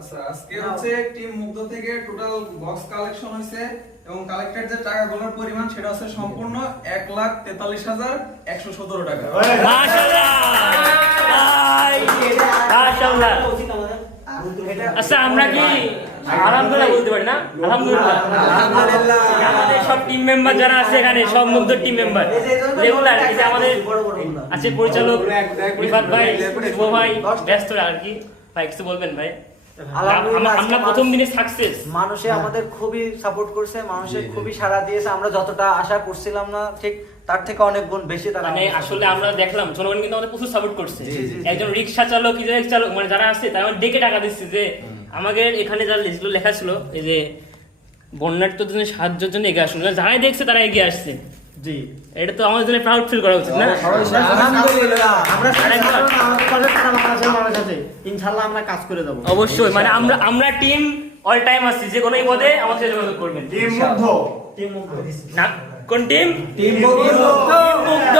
আচ্ছা আজকে হচ্ছে টিম মুগ্ধ থেকে টোটাল বক্স কালেকশন হয়েছে এবং কালেক্টেড যে টাকাগুলোর পরিমাণ সেটা হচ্ছে সম্পূর্ণ 1,43,117 টাকা। মাশাআল্লাহ ভাই মাশাআল্লাহ। আচ্ছা আমরা কি আলহামদুলিল্লাহ বলতে পারি না? আলহামদুলিল্লাহ আমাদের সব টিম মেম্বার যারা আছে এখানে সব মুগ্ধ টিম মেম্বার রেগুলার এই যে আমাদের আছে পরিচালক রিফাত ভাই, শুভ ভাই, ব্যস্ত আর কি ভাই কিছু বলবেন ভাই? আমরা প্রথম দিনে সাকসেস, মানুষে আমাদের খুবই সাপোর্ট করছে, মানুষের খুবই সাড়া দিয়েছে। আমরা যতটা আশা করছিলাম না ঠিক তার থেকে অনেক গুণ বেশি তারা মানে আসলে আমরা দেখলাম জনগণ কিন্তু আমাদের প্রচুর সাপোর্ট করছে। একজন রিক্সা চালক চালক মানে যারা আছে তারা ডেকে টাকা দিচ্ছে যে আমাদের এখানে যা লেখা ছিল এই যে বন্যার্থদের জন্য সাহায্যের জন্য এগিয়ে আসুন, যারাই দেখছে তারা এগিয়ে আসছে। জি এটা তো আমাদের জন্য প্রাউড ফিল করা উচিত না? আলহামদুলিল্লাহ আমরা ইনশাআল্লাহ আমরা কাজ করে দেব অবশ্যই। মানে আমরা টিম অল টাইম আছি, যে কোনো পদে আমাদের সাথে যোগাযোগ করবেন। টিম মুগ্ধ না কোন টিম? টিম মুগ্ধ।